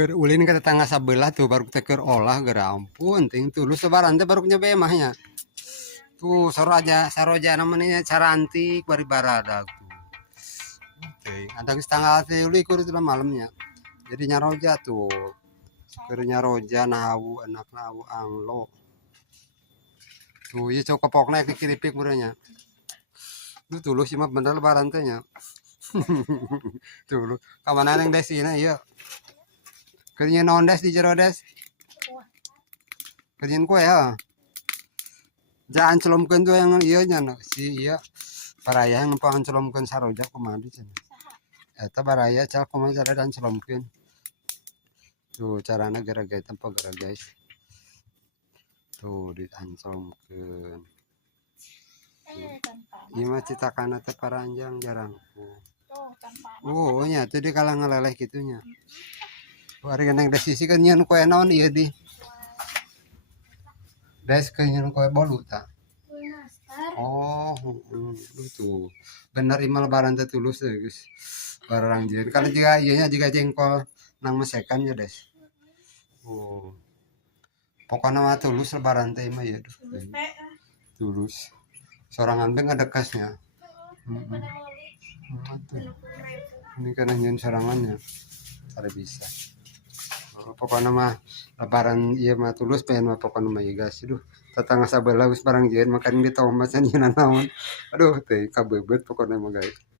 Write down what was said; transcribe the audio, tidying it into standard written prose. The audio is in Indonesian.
Keur ulin ke tetangga sebelah tuh baru teh keur olah geura ampun ting tulus lebaran teh baru nyoba emahnya. Tuh saroja namanya carantik bari baradag tuh. Teh ada geus tanggal 23 itu malamnya. Jadi nyaroja tuh. Keur nyaroja nahawu anak nahawu anglo. Tuh ieu cok kepokna dikiripik meureunnya. Duh tulus mah bener lebaran teh nya. Tuh ka mana neng desina ieu? Keur nyeun naon des di jero des? Keur nyeun kue ya. Jaan celomkeun tuh yang ieu nya si ieu baraya numpang celomkeun saroja kumaha di cenah. Eta baraya cal kumaha cara dan celomkeun. Tuh carana gara-gara tempo gara guys. Tuh diancomkeun. Ieu mah citakana teh paranjang jarang. Oh nya teh di kalang ngaleleh kitu nya. Ari neng des sisi kan nyeun kue naon ieu di? Des ke nyeun kue bolu tah. Oh, tuh. Bener imal lebaran teh tulus teh geus. Barang jeung kalau juga ieu nya juga jengkol nang mesekan ya des. Oh. Pokokna mah tulus lebaran teh mah ya. Tulus. Sorangan teh ngadekasnya. Ini kan nyeun sorangannya. Tara bisa. Pokoknya mah lebaran ieu mah tulus pengen mah pokokna mah ieu gas. Duh, tetangga sabelah geus barang jeung makan di tomat cenah naon. Aduh teh kabeubet pokokna mah guys.